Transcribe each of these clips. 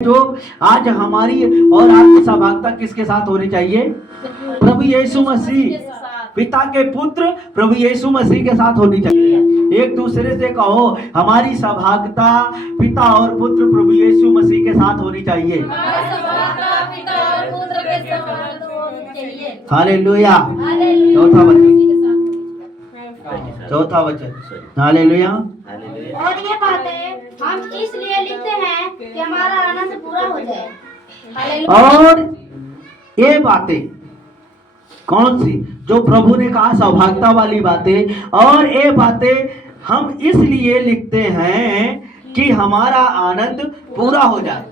जो आज हमारी और आपकी सहभागिता किसके साथ होनी चाहिए? प्रभु यीशु मसीह, पिता के पुत्र प्रभु यीशु मसीह के साथ होनी चाहिए। एक दूसरे से कहो, हमारी सहभागिता पिता और पुत्र प्रभु यीशु मसीह के साथ होनी चाहिए। हालेलुया। चौथा वचन हालेलुया। और ये बातें हम इसलिए लिखते हैं कि हमारा आनंद पूरा हो जाए। और ये बातें कौन सी? जो प्रभु ने कहा सौभाग्यता वाली बातें। और ये बातें हम इसलिए लिखते हैं कि हमारा आनंद पूरा हो जाए।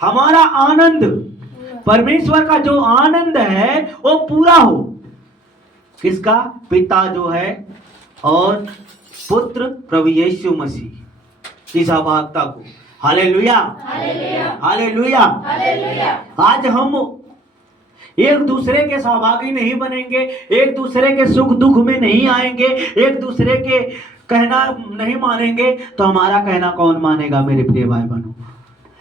हमारा आनंद, परमेश्वर का जो आनंद है वो पूरा हो। किसका? पिता जो है और पुत्र प्रभु यीशु मसीह की सहभागिता को। Hallelujah, hallelujah. आज हम एक दूसरे के सहभागी नहीं बनेंगे, एक दूसरे के सुख दुख में नहीं आएंगे, एक दूसरे के कहना नहीं मानेंगे तो हमारा कहना कौन मानेगा? मेरे प्रिय भाई बहनों,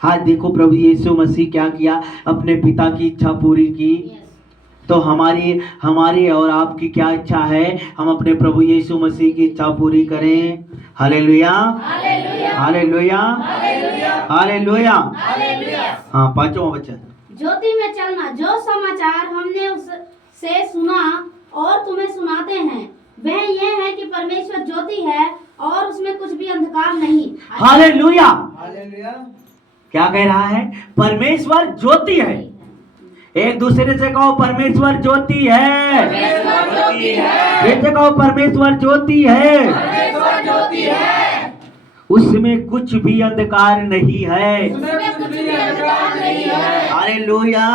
आज देखो प्रभु यीशु मसीह क्या किया, अपने पिता की इच्छा पूरी की। तो हमारी और आपकी क्या इच्छा है? हम अपने प्रभु यीशु मसीह की इच्छा पूरी करें। Hallelujah, hallelujah, hallelujah. हाँ, पांचवां वचन, ज्योति में चलना, जो समाचार हमने उससे सुना और तुम्हें सुनाते हैं वह ये है कि परमेश्वर ज्योति है और उसमें कुछ भी अंधकार नहीं। हालेलुया। क्या कह रहा है? परमेश्वर ज्योति है। एक दूसरे से कहो परमेश्वर ज्योति है। फिर से कहो परमेश्वर ज्योति है। उसमें कुछ भी अंधकार नहीं है। Hallelujah,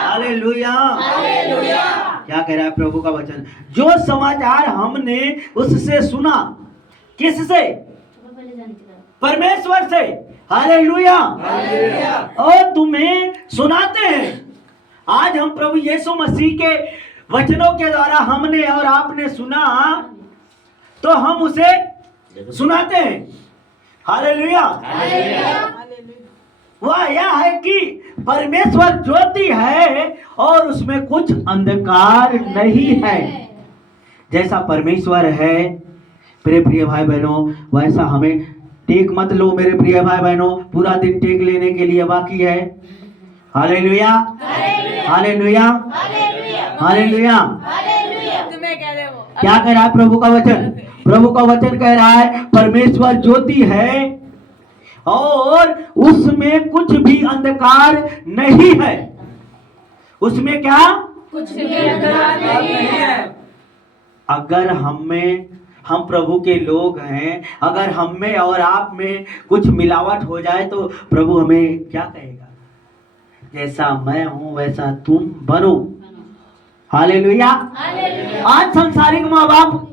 hallelujah. क्या कह रहा है प्रभु का वचन? जो समाचार हमने उससे सुना, किससे? परमेश्वर से। हालेलुया। और तुम्हें सुनाते हैं। आज हम प्रभु यीशु मसीह के वचनों के द्वारा हमने और आपने सुना तो हम उसे सुनाते हैं। हालेलुया। वह यह है कि परमेश्वर ज्योति है और उसमें कुछ अंधकार नहीं है। जैसा परमेश्वर है मेरे प्रिय भाई बहनों, वैसा हमें टेक मत लो मेरे प्रिय भाई बहनों, पूरा दिन टेक लेने के लिए बाकी है। Hallelujah, hallelujah, hallelujah. क्या कह रहा है प्रभु का वचन? प्रभु का वचन कह रहा है परमेश्वर ज्योति है और उसमें कुछ भी अंधकार नहीं है। उसमें क्या? कुछ भी अंधकार नहीं है। अगर हम प्रभु के लोग हैं, अगर हम में और आप में कुछ मिलावट हो जाए तो प्रभु हमें क्या कहेगा? जैसा मैं हूं वैसा तुम बनो। हालेलुया। आज सांसारिक माँ बाप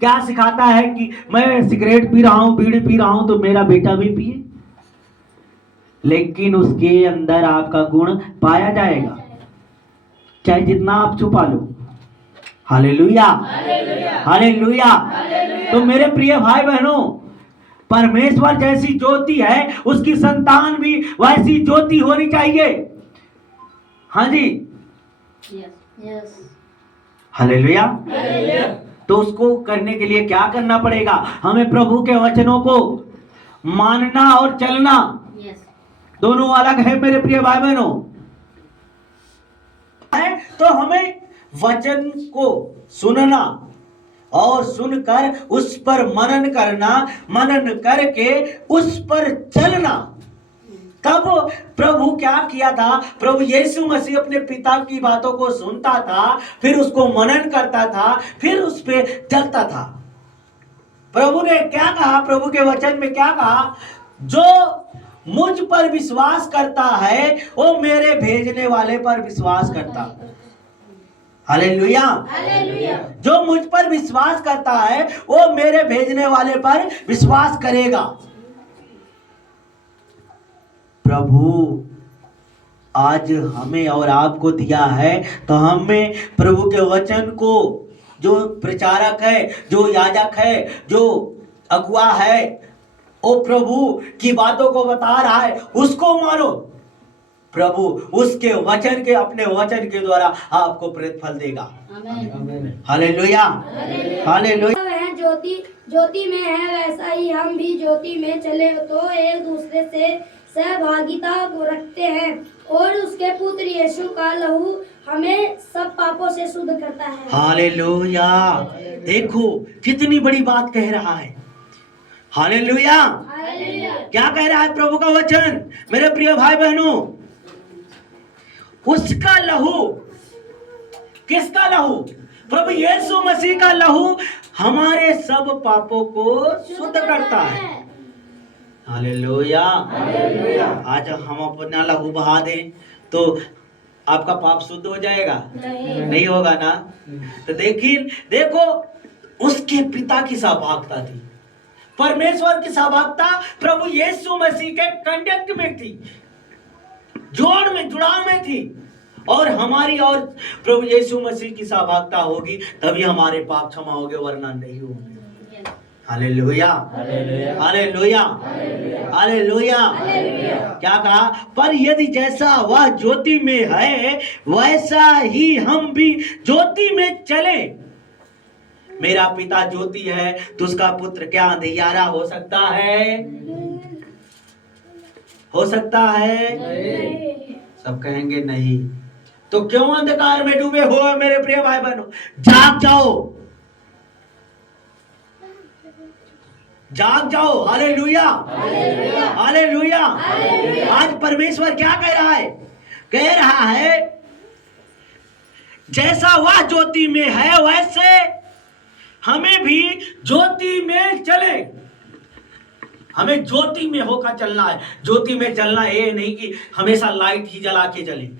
क्या सिखाता है कि मैं सिगरेट पी रहा हूं, बीड़ी पी रहा हूं तो मेरा बेटा भी पिए, लेकिन उसके अंदर आपका गुण पाया जाएगा चाहे जितना आप छुपा लो। Hallelujah, hallelujah. तो मेरे प्रिय भाई बहनों, परमेश्वर जैसी ज्योति है उसकी संतान भी वैसी ज्योति होनी चाहिए। हाँ जी, हालेलुया। तो उसको करने के लिए क्या करना पड़ेगा? हमें प्रभु के वचनों को मानना और चलना दोनों अलग है मेरे प्रिय भाई बहनों। तो हमें वचन को सुनना और सुनकर उस पर मनन करना, मनन करके उस पर चलना। तब प्रभु क्या किया था? प्रभु यीशु मसीह अपने पिता की बातों को सुनता था, फिर उसको मनन करता था, फिर उस पे चलता था। प्रभु ने क्या कहा? प्रभु के वचन में क्या कहा? जो मुझ पर विश्वास करता है वो मेरे भेजने वाले पर विश्वास करता। हालेलुया। जो मुझ पर विश्वास करता है वो मेरे भेजने वाले पर विश्वास करेगा। प्रभु आज हमें और आपको दिया है तो हमें प्रभु के वचन को, जो प्रचारक है, जो याजक है, जो अगुआ है, वो प्रभु की बातों को बता रहा है, उसको मानो। प्रभु उसके वचन के, अपने वचन के द्वारा आपको प्रतिफल देगा। आमीन। Hallelujah, hallelujah. वह ज्योति में है, वैसा ही हम भी ज्योति में चले तो एक दूसरे से सहभागिता को रखते हैं, और उसके पुत्र यीशु का लहू हमें सब पापों से शुद्ध करता है। हालेलुया। देखो कितनी बड़ी बात कह रहा है। हालेलुया। हालेलुया। क्या कह रहा है प्रभु का वचन? मेरे प्रिय भाई बहनों, उसका लहू, किसका लहू? प्रभु यीशु मसीह का लहू हमारे सब पापों को शुद्ध करता है। हालेलुया। आज हम अपना लहू बहा दें तो आपका पाप शुद्ध हो जाएगा? नहीं होगा ना। तो देखो उसके पिता की सहभागिता थी, परमेश्वर की सहभागिता प्रभु यीशु मसीह के कंडक्ट में थी, जोड़ में, जुड़ाव में थी। और हमारी और प्रभु यीशु मसीह की सहभागिता होगी तभी हमारे पाप क्षमा होंगे, वरना नहीं होंगे। Hallelujah, hallelujah, hallelujah. क्या कहा? पर यदि जैसा वह ज्योति में है वैसा ही हम भी ज्योति में चले। मेरा पिता ज्योति है तो उसका पुत्र क्या अंधियारा हो सकता है? हो सकता है? सब कहेंगे नहीं। तो क्यों अंधकार में डूबे हो मेरे प्रिय भाई बहनों? जाग जाओ, जाग जाओ। Hallelujah, hallelujah. आज परमेश्वर क्या कह रहा है? कह रहा है जैसा वह ज्योति में है वैसे हमें भी ज्योति में चले। हमें ज्योति में होकर चलना है। ज्योति में चलना ये नहीं कि हमेशा लाइट ही जला के चले,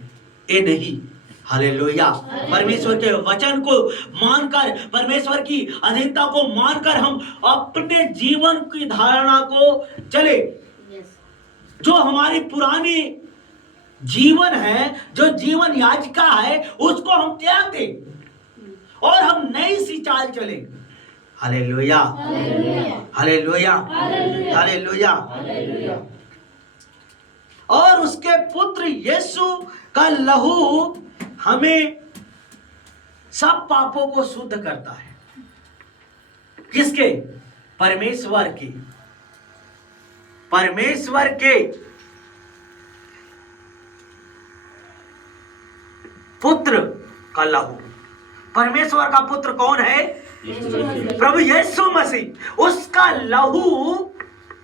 ये नहीं। हालेलुया। परमेश्वर के वचन को मानकर, परमेश्वर की अधीनता को मानकर हम अपने जीवन की धारणा को चले। जो हमारी पुरानी जीवन है, जो जीवन याचिका है, उसको हम त्याग दें और हम नई सी चाल चले। Hallelujah, hallelujah, hallelujah. और उसके पुत्र यीशु का लहू हमें सब पापों को शुद्ध करता है। किसके? परमेश्वर की, परमेश्वर के पुत्र का लहू। परमेश्वर का पुत्र कौन है? प्रभु यीशु मसीह। उसका लहू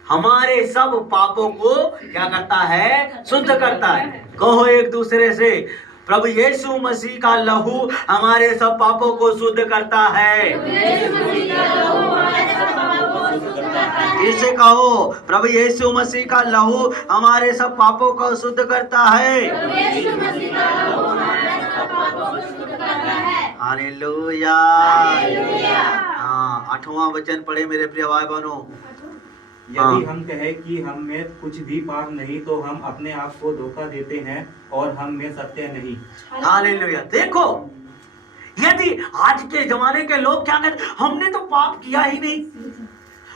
हमारे सब पापों को क्या करता है? शुद्ध करता है। कहो एक दूसरे से, प्रभु यीशु मसीह का लहू हमारे सब पापों को शुद्ध करता है। इसे कहो, प्रभु यीशु मसीह का लहू हमारे सब पापों को शुद्ध करता है। हालेलुया। हाँ, 8वां वचन पढ़े मेरे प्रिय भाई बहनों। यदि हम कहें कि हम में कुछ भी पाप नहीं तो हम अपने आप को धोखा देते हैं और हम में सत्य नहीं। हालेलुया। देखो, यदि आज के जमाने के लोग क्या कहते, हमने तो पाप किया ही नहीं,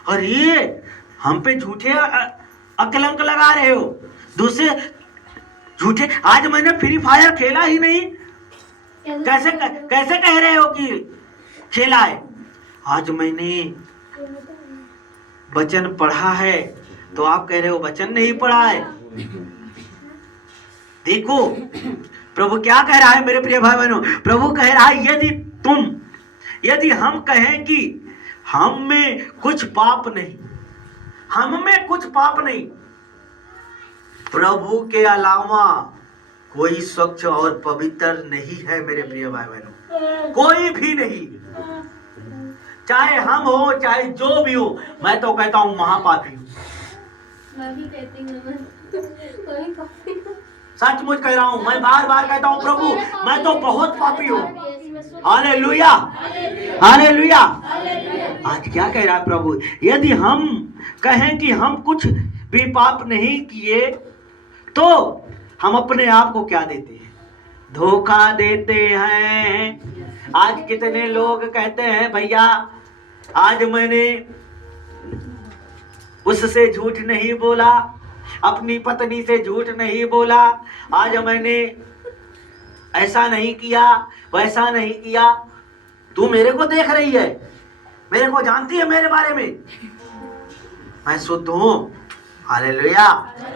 अरे हम पे झूठे अकलंक लगा रहे हो। दूसरे झूठे, आज मैंने फ्री फायर खेला ही नहीं, कैसे कैसे कह रहे हो कि खेला है? आज मैंने वचन पढ़ा है तो आप कह रहे हो वचन नहीं पढ़ा है। देखो प्रभु क्या कह रहा है मेरे प्रिय भाई बहनों। प्रभु कह रहा है यदि हम कहें कि हम में कुछ पाप नहीं, हम में कुछ पाप नहीं, प्रभु के अलावा कोई स्वच्छ और पवित्र नहीं है मेरे प्रिय भाई बहनों, कोई भी नहीं। चाहे हम हो चाहे जो भी हो, मैं तो कहता हूं महापापी हूं। सचमुच कह रहा हूं, मैं बार बार कहता हूं प्रभु मैं तो बहुत पापी हूं। Hallelujah, hallelujah. आज क्या कह रहा है प्रभु? यदि हम कहें कि हम कुछ भी पाप नहीं किए तो हम अपने आप को क्या देते हैं? धोखा देते हैं। आज कितने लोग कहते हैं भैया आज मैंने उससे झूठ नहीं बोला, अपनी पत्नी से झूठ नहीं बोला, आज मैंने ऐसा नहीं किया, वैसा नहीं किया। तू मेरे को देख रही है, मेरे को जानती है मेरे बारे में, मैं शुद्ध हूं। हालेलुया।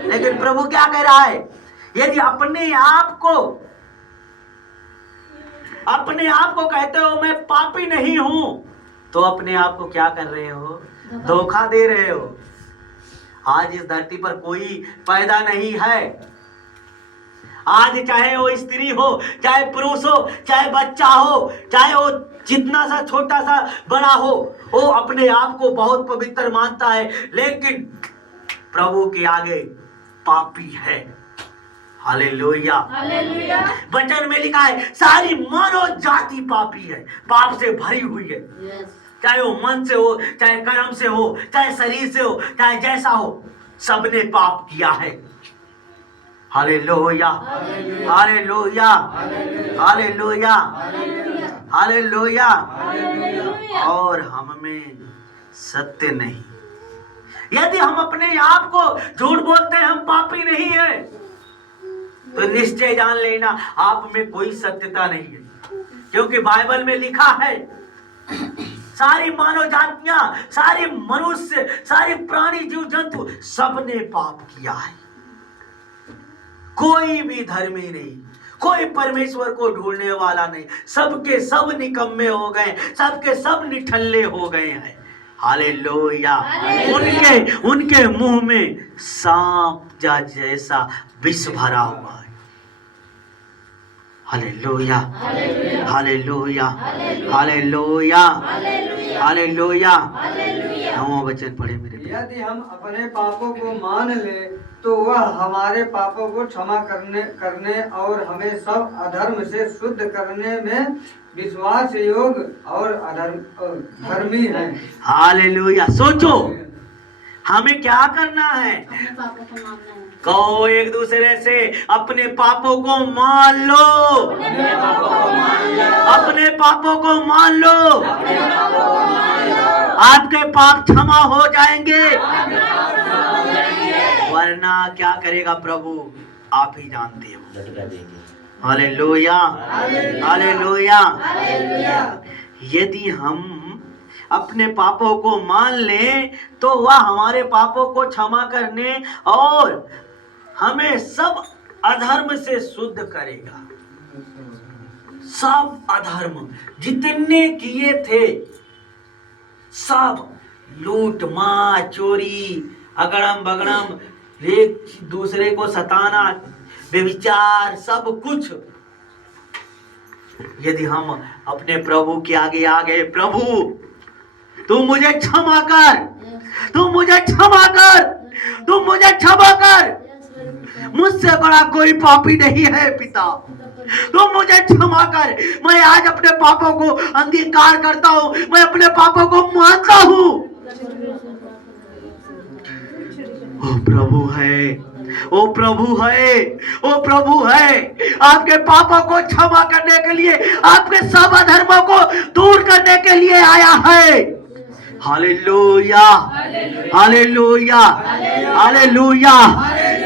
लेकिन प्रभु क्या कह रहा है, यदि अपने आप को कहते हो मैं पापी नहीं हूं, तो अपने आप को क्या कर रहे हो, धोखा दे रहे हो। आज इस धरती पर कोई पैदा नहीं है, आज चाहे वो स्त्री हो, चाहे पुरुष हो, चाहे बच्चा हो, चाहे वो जितना सा छोटा सा बड़ा हो, वो अपने आप को बहुत पवित्र मानता है, लेकिन प्रभु के आगे पापी है। हालेलुया। वचन में लिखा है सारी मानव जाति पापी है, पाप से भरी हुई है। चाहे वो मन से हो, चाहे कर्म से हो, चाहे शरीर से हो, चाहे जैसा हो, सबने पाप किया है। Hallelujah, hallelujah, hallelujah, hallelujah. और हम में सत्य नहीं। यदि हम अपने आप को झूठ बोलते हैं हम पापी नहीं है, तो निश्चय जान लेना आप में कोई सत्यता नहीं है, क्योंकि बाइबल में लिखा है सारी मानव जातियां, सारे मनुष्य, सारे प्राणी, जीव जंतु सबने पाप किया है। कोई भी धर्मी नहीं, कोई परमेश्वर को ढूंढने वाला नहीं, सबके सब निकम्मे हो गए, सबके सब निठल्ले हो गए हैं। हालेलुया। उनके मुंह में सांप जैसा विष भरा हुआ है। Hallelujah, hallelujah, hallelujah, hallelujah. 9वां वचन पढ़े मेरे। यदि हम अपने पापों को मान ले तो वह हमारे पापों को क्षमा करने और हमें सब अधर्म से शुद्ध करने में विश्वास योग्य और धर्मी है। हालेलुया। सोचो हमें क्या करना है, अपने पापों को मानना है। कहो एक दूसरे से अपने पापों को मान लो, अपने पापों को मान लो, आपके पाप क्षमा हो जाएंगे। वरना क्या करेगा प्रभु आप ही जानते हो। Hallelujah, hallelujah. यदि हम अपने पापों को मान लें तो वह हमारे पापों को क्षमा करने और हमें सब अधर्म से शुद्ध करेगा। सब अधर्म जितने किए थे, सब लूट मार चोरी अगड़म बगड़म, एक दूसरे को सताना, व्यभिचार, सब कुछ, यदि हम अपने प्रभु के आगे आ गए, प्रभु तू मुझे क्षमा कर, तू मुझे क्षमा कर, तू मुझे क्षमा कर, मुझसे बड़ा कोई पापी नहीं है पिता, तू मुझे क्षमा कर। मैं आज अपने पापों को अंगीकार करता हूँ, मैं अपने पापों को मानता हूँ। ओ प्रभु है, ओ प्रभु है, ओ प्रभु है, आपके पापों को क्षमा करने के लिए, आपके सब अधर्मों को दूर करने के लिए आया है। Hallelujah, hallelujah, hallelujah.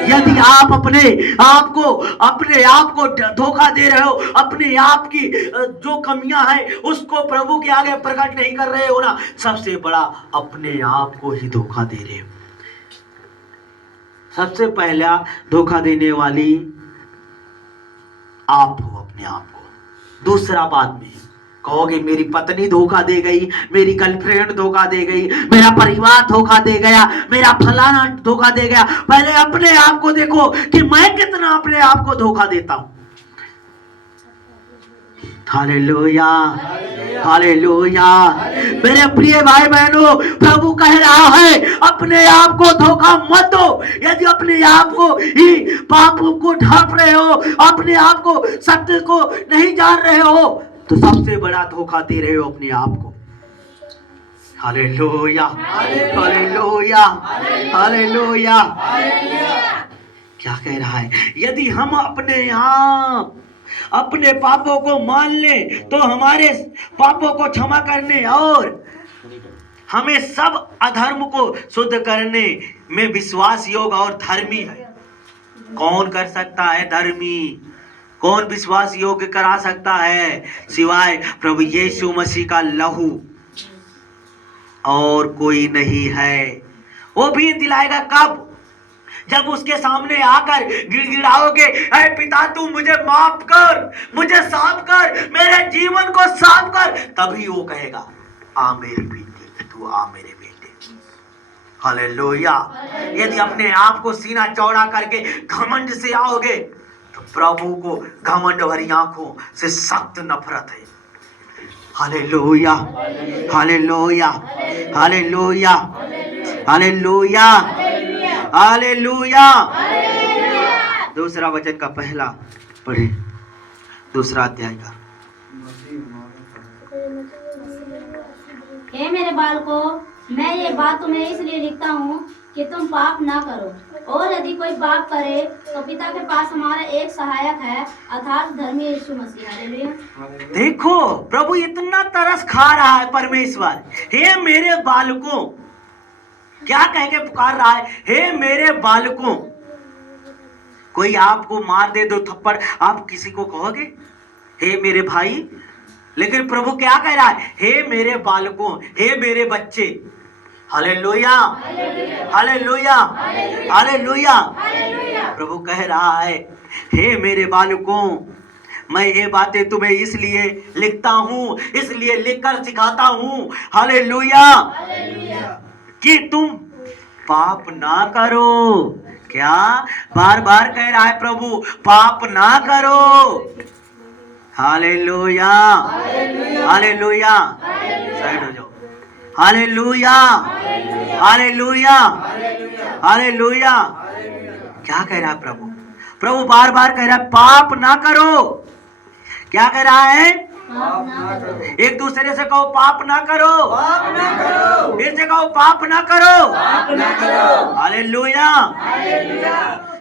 यदि आप अपने आप को धोखा दे रहे हो, अपने आप की जो कमियां हैं उसको प्रभु के आगे प्रकट नहीं कर रहे हो ना, सबसे बड़ा अपने आप को ही धोखा दे रहे हो। सबसे पहला धोखा देने वाली आप हो अपने आप को। दूसरा बाद में कहोगे मेरी पत्नी धोखा दे गई, मेरी गर्लफ्रेंड धोखा दे गई, मेरा परिवार धोखा दे गया, मेरा फलाना धोखा दे गया। पहले अपने आप को देखो कि मैं कितना अपने आप को धोखा देता हूं। Hallelujah, hallelujah. मेरे प्रिय भाई बहनों, प्रभु कह रहा है अपने आप को धोखा मत दो। यदि अपने आप को ही पाप को ढांप रहे हो, अपने आप को सत्य को नहीं जान रहे हो, तो सबसे बड़ा धोखा दे रहे हो अपने आप को। Hallelujah, hallelujah, hallelujah. क्या कह रहा है, यदि हम अपने पापों को मान लें तो हमारे पापों को क्षमा करने और हमें सब अधर्म को शुद्ध करने में विश्वास योग्य और धर्मी है। कौन कर सकता है धर्मी? कौन विश्वास योग्य करा सकता है सिवाय प्रभु यीशु मसीह का लहू? और कोई नहीं है। वो भी दिलाएगा कब? जब उसके सामने आकर गिड़गिड़ाओगे, ऐ पिता तू मुझे माफ कर, मुझे साफ कर, मेरे जीवन को साफ कर, तभी वो कहेगा आ मेरे बेटे, तू आ मेरे बेटे। हालेलुया। यदि अपने आप को सीना चौड़ा करके घमंड से आओगे तो प्रभु को घमंड भरी आंखों से सख्त नफरत है। Hallelujah, hallelujah, hallelujah, hallelujah, hallelujah. दूसरा वचन का पहला पढ़े, दूसरा अध्याय का। हे मेरे बालकों, मैं ये बात तुम्हें इसलिए लिखता हूँ कि तुम पाप ना करो, और यदि कोई पाप करे तो पिता के पास हमारा एक सहायक है, अर्थात धर्मी यीशु मसीह। हालेलुया। देखो प्रभु इतना तरस खा रहा है परमेश्वर, हे मेरे बालकों, क्या कह के पुकार रहा है? हे मेरे बालकों। कोई आपको मार दे दो थप्पड़, आप किसी को कहोगे हे मेरे भाई? लेकिन प्रभु क्या कह रहा है? हे मेरे बालकों, हे मेरे बच्चे। Hallelujah, hallelujah, hallelujah. प्रभु कह रहा है हे मेरे बालकों, मैं ये बातें तुम्हें इसलिए लिखता हूँ, इसलिए लिखकर सिखाता हूँ, हालेलुया, कि तुम पाप ना करो। क्या बार बार कह रहा है प्रभु? पाप ना करो। Hallelujah, hallelujah. साइड हो जाओ। Hallelujah, hallelujah, hallelujah. क्या कह रहा है प्रभु? प्रभु बार बार कह रहा है पाप ना करो। क्या कह रहा है? एक दूसरे से कहो पाप ना करो, पाप ना करो। फिर से कहो पाप ना करो, पाप ना करो। हालेलुया।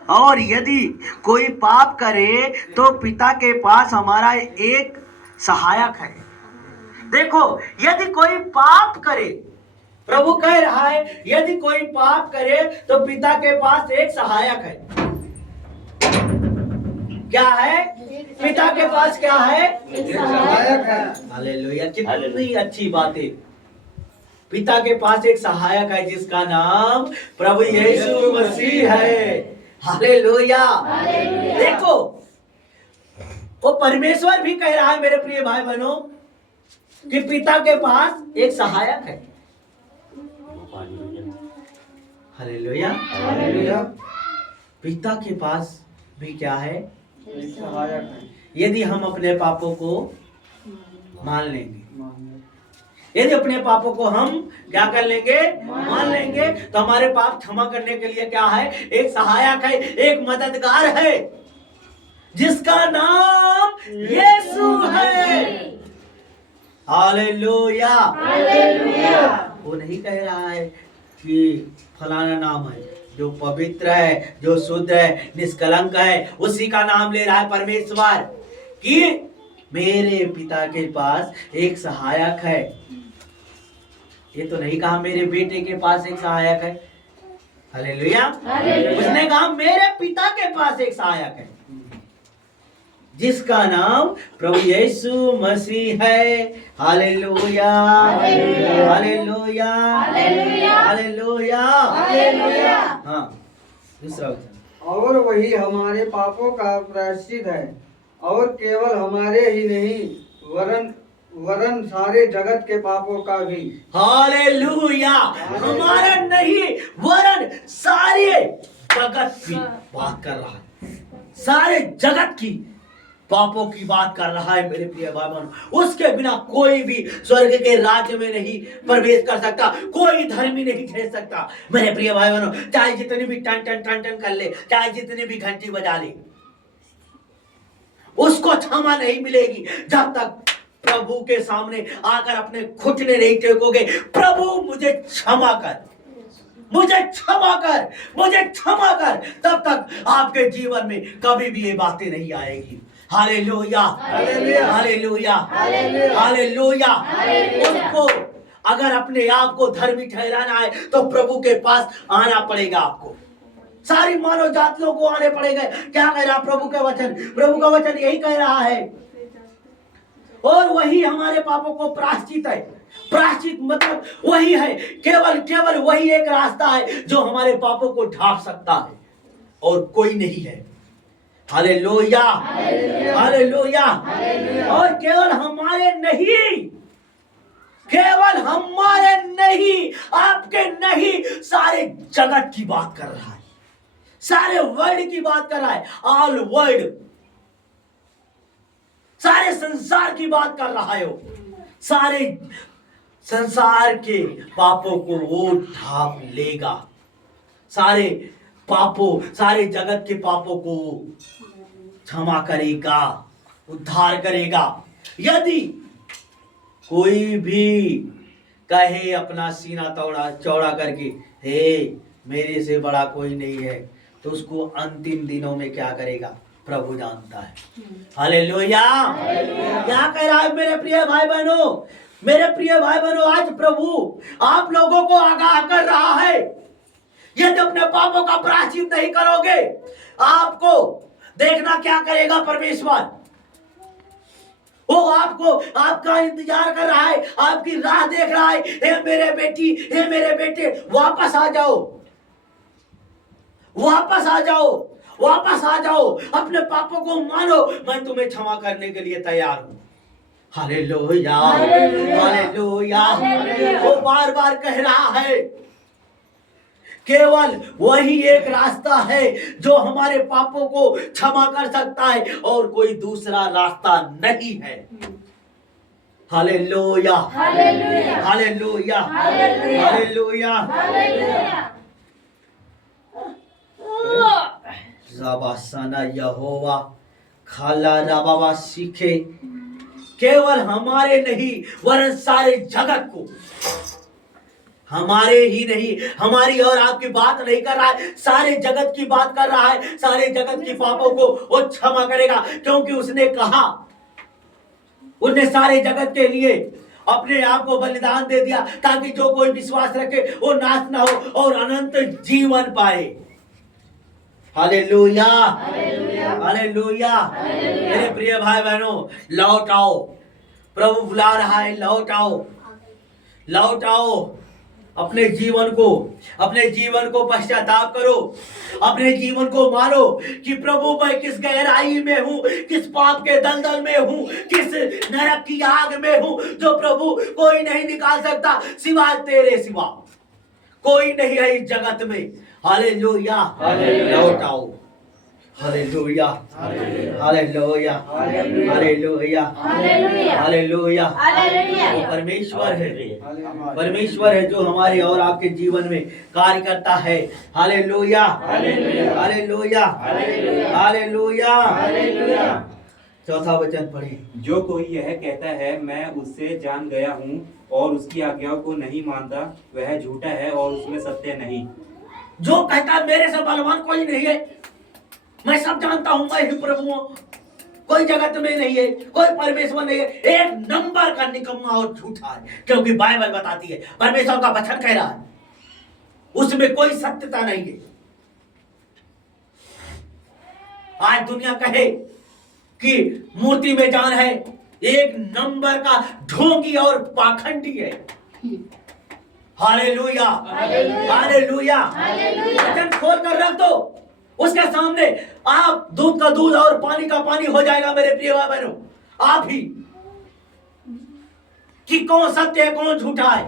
और यदि कोई पाप करे तो पिता के पास हमारा एक सहायक है। देखो, यदि कोई पाप करे, प्रभु कह रहा है यदि कोई पाप करे तो पिता के पास एक सहायक है। क्या है? पिता के पास क्या है? एक सहायक है। हालेलुया, कितनी अच्छी बात है। पिता के पास एक सहायक है जिसका नाम प्रभु यीशु मसीह है। हालेलुया। देखो, वो परमेश्वर भी कह रहा है मेरे प्रिय भाई बहनों कि पिता के पास एक सहायक है। Hallelujah, hallelujah. पिता के पास भी क्या है? एक सहायक है। यदि हम अपने पापों को मान लेंगे, यदि अपने पापों को हम क्या कर लेंगे? मान लेंगे, तो हमारे पाप क्षमा करने के लिए क्या है? एक सहायक है, एक मददगार है जिसका नाम यीशु है। Hallelujah, hallelujah. वो नहीं कह रहा है कि फलाना नाम है जो पवित्र है, जो शुद्ध है, निष्कलंक है, उसी का नाम ले रहा है परमेश्वर कि मेरे पिता के पास एक सहायक है। ये तो नहीं कहा मेरे बेटे के पास एक सहायक है। हालेलुया। उसने कहा मेरे पिता के पास एक सहायक है जिसका नाम प्रभु यीशु मसीह है। Hallelujah, hallelujah, hallelujah, hallelujah. हाँ, दूसरा वचन। और वही हमारे पापों का प्रायश्चित है, और केवल हमारे ही नहीं वरन सारे जगत के पापों का भी। हालेलुया। हमारा नहीं वरन सारे जगत की बात कर रहा है, सारे जगत की पापों की बात कर रहा है मेरे प्रिय भाई बहनों। उसके बिना कोई भी स्वर्ग के राज्य में नहीं प्रवेश कर सकता, कोई धर्मी नहीं ठहर सकता मेरे प्रिय भाई बहनों। चाहे जितनी भी टन टन टन टन कर ले, चाहे जितनी भी घंटी बजा ले, उसको क्षमा नहीं मिलेगी जब तक प्रभु के सामने आकर अपने घुटने नहीं टेकोगे। प्रभु मुझे क्षमा कर, मुझे क्षमा कर, मुझे क्षमा कर, तब तक आपके जीवन में कभी भी ये बातें नहीं आएगी। Hallelujah, hallelujah, hallelujah, hallelujah. उसको अगर अपने आप को धर्मी ठहराना है तो प्रभु के पास आना पड़ेगा। आपको सारी मानव जातियों को आने पड़ेगा। क्या कह रहा प्रभु का वचन? प्रभु का वचन यही कह रहा है, और वही हमारे पापों को प्रायश्चित है। प्रायश्चित मतलब वही है, केवल वही एक रास्ता है जो हमारे पापों को ढांप सकता है, और कोई नहीं है। Hallelujah, hallelujah. और केवल हमारे नहीं, आपके नहीं, सारे जगत की बात कर रहा है, सारे वर्ल्ड की बात कर रहा है। ऑल वर्ल्ड, सारे संसार की बात कर रहा है। वो सारे संसार के पापों को वो ढांप लेगा। सारे पापों, सारे जगत के पापों को क्षमा करेगा, उद्धार करेगा। यदि कोई भी कहे अपना सीना चौड़ा करके, हे मेरे से बड़ा कोई नहीं है, तो उसको अंतिम दिनों में क्या करेगा प्रभु जानता है। हालेलुया। क्या कह रहा है मेरे प्रिय भाई बहनों? मेरे प्रिय भाई बहनों, आज प्रभु आप लोगों को आगाह कर रहा है, यदि अपने पापों का प्रायश्चित नहीं करोगे, आपको देखना क्या करेगा परमेश्वर। वो आपको, आपका इंतजार कर रहा है, आपकी राह देख रहा है। हे मेरे बेटी, हे मेरे बेटे, वापस आ जाओ, वापस आ जाओ, वापस आ जाओ, अपने पापों को मानो, मैं तुम्हें क्षमा करने के लिए तैयार हूं। Hallelujah, hallelujah. वो बार बार कह रहा है, केवल वही एक रास्ता है जो हमारे पापों को क्षमा कर सकता है, और कोई दूसरा रास्ता नहीं है। Hallelujah, hallelujah, hallelujah, hallelujah. रबासाना यहोवा खाला रबाबा सीखे, केवल हमारे नहीं वरन सारे जगत को, हमारे ही नहीं, हमारी और आपकी बात नहीं कर रहा है, सारे जगत की बात कर रहा है। सारे जगत की पापों को वो क्षमा करेगा, क्योंकि उसने कहा, उसने सारे जगत के लिए अपने आप को बलिदान दे दिया, ताकि जो कोई विश्वास रखे वो नाश ना हो और अनंत जीवन पाए। Hallelujah, hallelujah. मेरे प्रिय भाई बहनों, लौट आओ, प्रभु बुला रहा है, लौट आओ, लौट आओ। अपने जीवन को पश्चाताप करो, अपने जीवन को मानो कि प्रभु मैं किस गहराई में हूँ, किस पाप के दलदल में हूँ, किस नरक की आग में हूँ, जो प्रभु कोई नहीं निकाल सकता सिवाय तेरे सिवा, कोई नहीं है इस जगत में। हालेलुया, लौट आओ। Hallelujah, hallelujah, hallelujah, hallelujah. वो परमेश्वर है, परमेश्वर है जो हमारे और आपके जीवन में कार्य करता है। Hallelujah, hallelujah, hallelujah. चौथा वचन पढ़े। जो कोई यह कहता है मैं उससे जान गया हूँ और उसकी आज्ञाओं को नहीं मानता, वह झूठा है और उसमें सत्य नहीं। जो कहता है मेरे से बलवान कोई नहीं है, मैं सब जानता हूं, मैं ही प्रभु हूं, कोई जगत में नहीं है, कोई परमेश्वर नहीं है, एक नंबर का निकम्मा और झूठा है। क्योंकि बाइबल बताती है, परमेश्वर का वचन कह रहा है, उसमें कोई सत्यता नहीं है। आज दुनिया कहे कि मूर्ति में जान है, एक नंबर का ढोंगी और पाखंडी है। Hallelujah, hallelujah. वचन खोल कर रख दो उसके सामने, आप दूध का दूध और पानी का पानी हो जाएगा। मेरे प्रिय भाई बहनों, आप ही कि कौन सत्य है कौन झूठा है।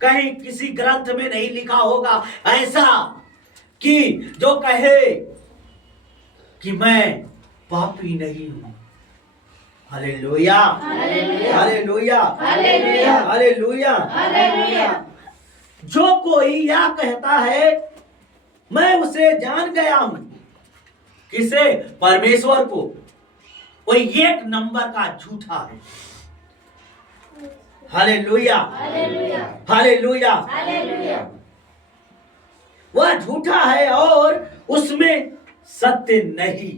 कहीं किसी ग्रंथ में नहीं लिखा होगा ऐसा कि जो कहे कि मैं पापी नहीं हूं। Hallelujah, hallelujah, hallelujah, hallelujah. जो कोई यह कहता है मैं उसे जान गया हूं, किसे? परमेश्वर को, कोई एक नंबर का झूठा है। Hallelujah, hallelujah, hallelujah. वह झूठा है और उसमें सत्य नहीं।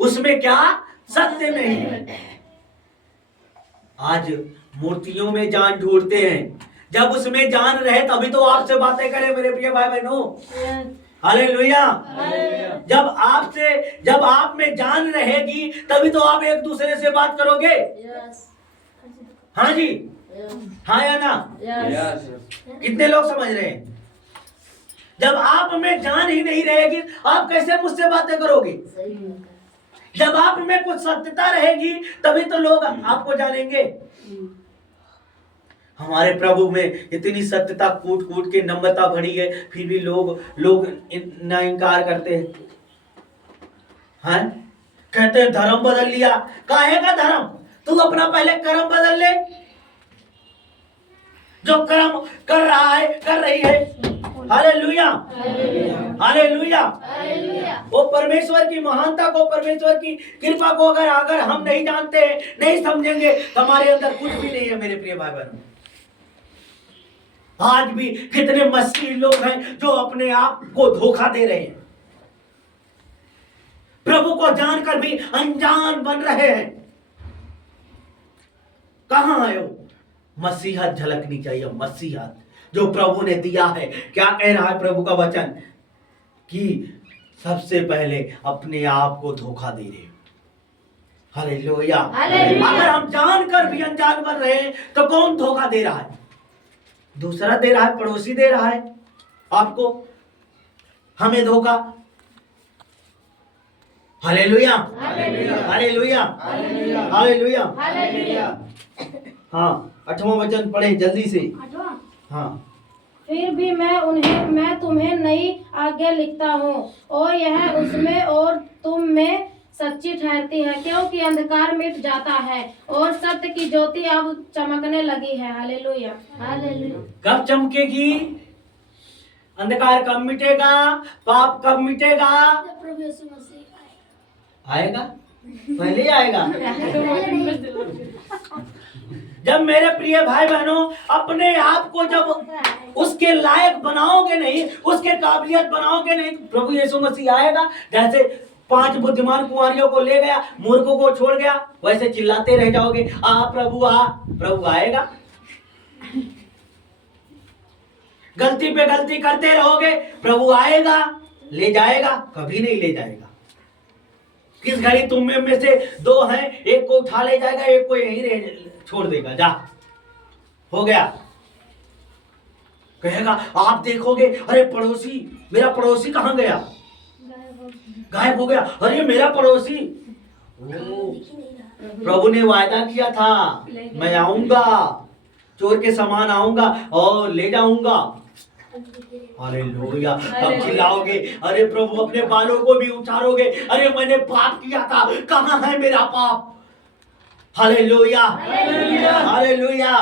उसमें क्या? सत्य नहीं। आज मूर्तियों में जान ढूंढते हैं। जब उसमें जान रहे तभी तो आपसे बातें करें मेरे प्रिय भाई बहनों। हालेलुया। जब आप में जान रहेगी तभी तो आप एक दूसरे से बात करोगे। हाँ जी, हाँ या ना? कितने लोग समझ रहे हैं? जब आप में जान ही नहीं रहेगी आप कैसे मुझसे बातें करोगे? जब आप में कुछ सत्यता रहेगी तभी तो लोग आपको जानेंगे। हमारे प्रभु में इतनी सत्यता कूट कूट के नम्रता भरी है, फिर भी लोग ना इनकार करते हैं। हाँ? कहते हैं धर्म बदल लिया। काहे का धर्म? तू अपना पहले कर्म बदल ले। जो कर्म कर रहा है, कर रही है, हालेलुया, हालेलुया। वो परमेश्वर की महानता को, परमेश्वर की कृपा को अगर हम नहीं जानते, नहीं समझेंगे तो हमारे अंदर कुछ भी नहीं है मेरे प्रिय भाई बहनों। आज भी कितने मसीही लोग हैं जो अपने आप को धोखा दे रहे हैं, प्रभु को जानकर भी अनजान बन रहे हैं। कहां आए हो? मसीहत झलकनी चाहिए, मसीहत जो प्रभु ने दिया है। क्या कह रहा है प्रभु का वचन? कि सबसे पहले अपने आप को धोखा दे रहे। हालेलुया। अगर हम जानकर भी अनजान बन रहे हैं तो कौन धोखा दे रहा है? दूसरा दे रहा है, पड़ोसी दे रहा है आपको, हमें धोखा। Hallelujah, hallelujah, hallelujah. हाँ, 8वां वचन पढ़े जल्दी से। हाँ। फिर भी मैं तुम्हें नई आज्ञा लिखता हूँ और यह उसमें और तुम में सच्ची ठहरती है, क्योंकि अंधकार मिट जाता है और सत्य की ज्योति अब चमकने लगी है। Hallelujah, hallelujah. कब चमकेगी? अंधकार कब मिटेगा? पाप कब मिटेगा? आएगा, पहले ही आएगा। जब मेरे प्रिय भाई बहनों अपने आप को जब उसके लायक बनाओगे नहीं, उसके काबिलियत बनाओगे नहीं, तो प्रभु यीशु मसीह आएगा। जैसे 5 बुद्धिमान कुंवारियों को ले गया, मूर्खों को छोड़ गया, वैसे चिल्लाते रह जाओगे आ प्रभु आ। प्रभु आएगा। गलती पे गलती करते रहोगे, प्रभु आएगा, ले जाएगा? कभी नहीं ले जाएगा। किस घड़ी तुम में से 2 हैं, एक को उठा ले जाएगा, एक को यहीं छोड़ देगा। जा, हो गया। कहेगा आप देखोगे, अरे पड़ोसी, मेरा पड़ोसी कहाँ गया? गायब हो गया। अरे मेरा पड़ोसी, प्रभु ने वायदा किया था मैं आऊंगा, चोर के समान आऊंगा और ले जाऊंगा। हालेलुया। तब चिल्लाओगे, अरे प्रभु अपने बालों को भी उतारोगे, अरे मैंने पाप किया था, कहाँ है मेरा पाप? Hallelujah, hallelujah.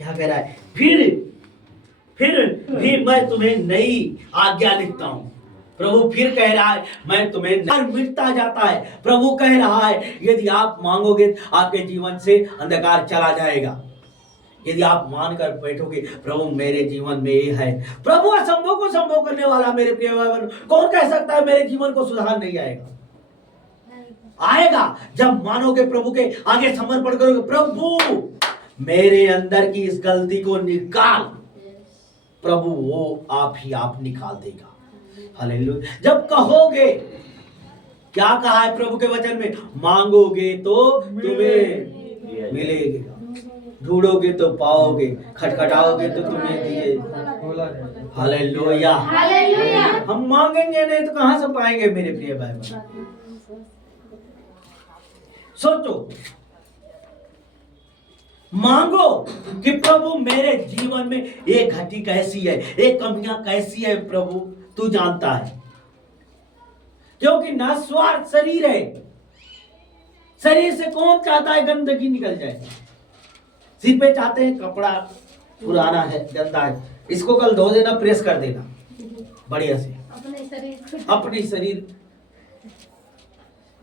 क्या कह रहा है? फिर भी मैं तुम्हें नई आज्ञा लिखता हूं। प्रभु फिर कह रहा है मैं तुम्हें मिटता जाता है। प्रभु कह रहा है यदि आप मांगोगे आपके जीवन से अंधकार चला जाएगा। यदि आप मानकर बैठोगे प्रभु मेरे जीवन में ये है। प्रभु असंभव को संभव करने वाला मेरे प्रिय भाई, कौन कह सकता है मेरे जीवन को सुधार नहीं आएगा? आएगा जब मानोगे, प्रभु के आगे समर्पण करोगे, प्रभु मेरे अंदर की इस गलती को निकाल। प्रभु वो आप निकाल देगा। हालेलुया। जब कहोगे, क्या कहा है प्रभु के वचन में? मांगोगे तो तुम्हें मिलेगा, ढूंढोगे तो पाओगे, खटखटाओगे तो तुम्हें दिए। Hallelujah, hallelujah. हम मांगेंगे नहीं तो कहां से पाएंगे मेरे प्रिय भाई? सोचो, मांगो कि प्रभु मेरे जीवन में एक घटी कैसी है, एक कमियां कैसी है, प्रभु तू जानता है। क्योंकि निस्वार्थ शरीर है, शरीर से कौन चाहता है गंदगी निकल जाए? सिर पे चाहते हैं कपड़ा पुराना है, गंदा है, इसको कल धो देना, प्रेस कर देना बढ़िया से। अपनी शरीर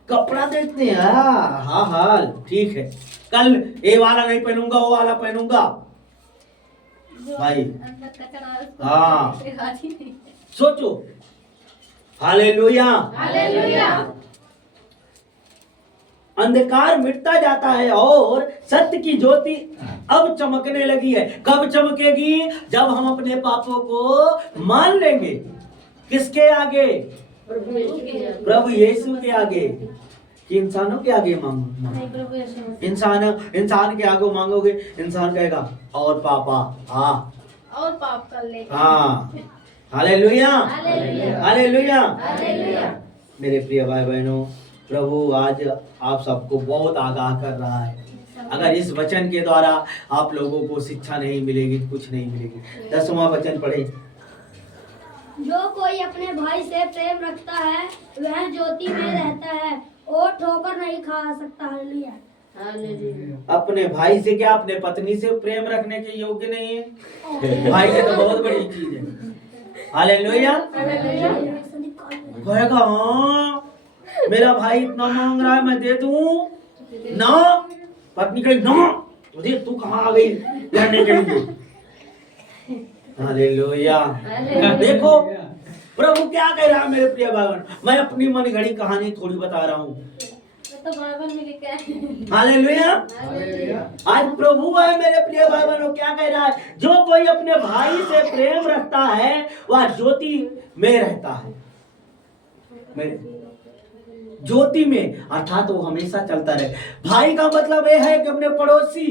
कपड़ा देखते हैं, हाँ हाल ठीक है, कल ये वाला नहीं पहनूंगा, वो वाला पहनूंगा भाई। हाँ, सोचो। Hallelujah, hallelujah. अंधकार मिटता जाता है और सत्य की ज्योति अब चमकने लगी है। कब चमकेगी? जब हम अपने पापों को मान लेंगे। किसके आगे? प्रभु यीशु के आगे। कि इंसानों के आगे मांगो? नहीं, प्रभु यीशु। इंसान के आगे मांगोगे, इंसान कहेगा और पापा और पाप कर ले। हाँ, हालेलुया, हालेलुया, हालेलुया। हालेलुया। मेरे प्रिय भाई बहनों, प्रभु आज आप सबको बहुत आगाह कर रहा है। अगर इस वचन के द्वारा आप लोगों को शिक्षा नहीं मिलेगी, कुछ नहीं मिलेगी। 10वां वचन पढ़े। जो कोई अपने भाई से प्रेम रखता है वह ज्योति में रहता है और ठोकर नहीं खा सकता। हालेलुया। अपने भाई से क्या, अपने पत्नी से प्रेम रखने के योग्य नहीं है? भाई से तो बहुत बड़ी चीज है। हालेलुया। कहेगा हाँ मेरा भाई इतना मांग रहा है, मैं दे दूं ना? पत्नी कही ना, तुझे तू कहाँ आ गई लड़ने के लिए? हालेलुया। देखो प्रभु क्या कह रहा है मेरे प्रिय भाई बहन। मैं अपनी मन घड़ी कहानी थोड़ी बता रहा हूँ। तो बाइबल में लिखा है। हालेलुया। आज प्रभु है मेरे प्रिय भाई बहनों, क्या कह रहा है? जो कोई अपने भाई से प्रेम रखता है वह ज्योति में रहता है। ज्योति में अर्थात वो हमेशा चलता रहे। भाई का मतलब यह है कि अपने पड़ोसी,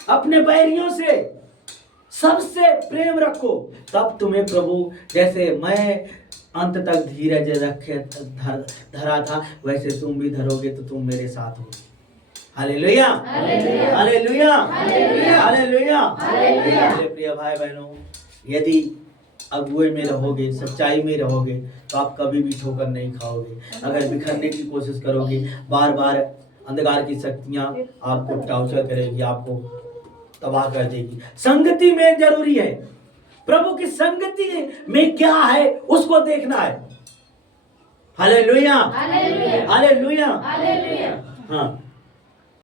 अपने बैरियों से, सबसे प्रेम रखो, तब तुम्हें प्रभु, जैसे मैं अंत तक धीरज रखे धरा था वैसे तुम भी धरोगे तो तुम मेरे साथ हो। Hallelujah, hallelujah, hallelujah, hallelujah. मेरे प्रिय भाई बहनों, यदि अगुए में रहोगे, सच्चाई में रहोगे, तो आप कभी भी ठोकर नहीं खाओगे। अगर बिखरने की कोशिश करोगे, बार बार अंधकार की शक्तियां आपको टॉर्चर करेगी, आपको तबाह कर देगी। संगति में जरूरी है। प्रभु की संगति में क्या है उसको देखना है। Hallelujah, hallelujah, hallelujah, hallelujah. हाँ।